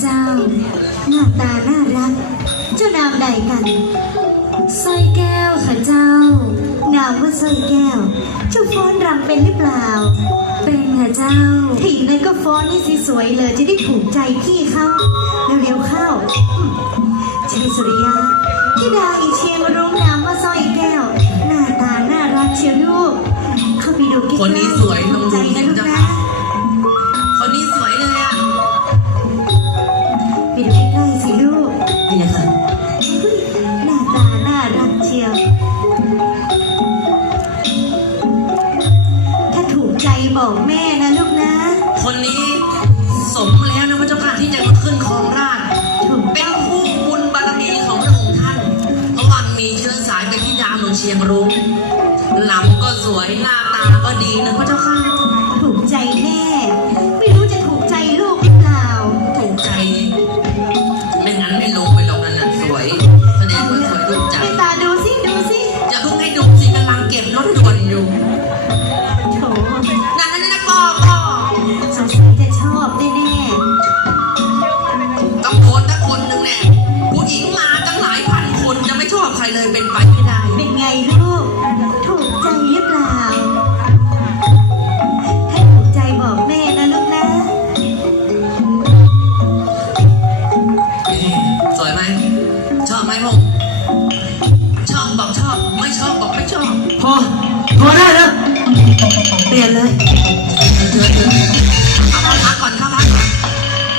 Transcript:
เจ้า หน้าตาน่ารัก เจ้านามใดกันสร้อยแก้วค่ะเจ้า นามว่าสร้อยแก้ว เจ้าฟ้อนรำเป็นหรือเปล่า เป็นค่ะเจ้าถ้าอย่างนั้นก็ฟ้อนนี่สิสวยเลยจะได้ถูกใจพี่เขาเร็วๆเข้าชัยสุริยะที่ดาอีเชียงรุ้งนามว่าสร้อยแก้ว หน้าตาน่ารักเชียวลูก เข้าไปดูกล้ๆคนนี้สวยลงใจดูนะลูกนะ เชียว ถ้าถูกใจบอกแม่นะลูกนะ คนนี้สมแล้วนะพระเจ้าค่ะที่จะมาขึ้นครองราชย์ถูกเป็นผู้บุญบารมีของพระองค์ท่าน เพราะว่ามีเชื้อสายเป็นที่ดาวหนุนเชียงรุ้งลำก็สวยหน้าตาก็ดีนะพระเจ้าค่ะ สิดูสิอย่าเพิ่งให้ดูสิกำลังเก็บรถด่วนอยู่โถนั่นนั่นนั่นพ่อพ่อสงสัยจะชอบแน่ต้องคนถ้าคนหนึ่งเนี่ยผู้หญิงมาตั้งหลายพันคนจะไม่ชอบใครเลยเป็นไปไม่ได้ๆเป็นไงลูก ถูกใจหรือเปล่า ถ้าถูกใจบอกแม่นะลูกนะ สวยไหมชอบไหมพงษ์ அப்படியா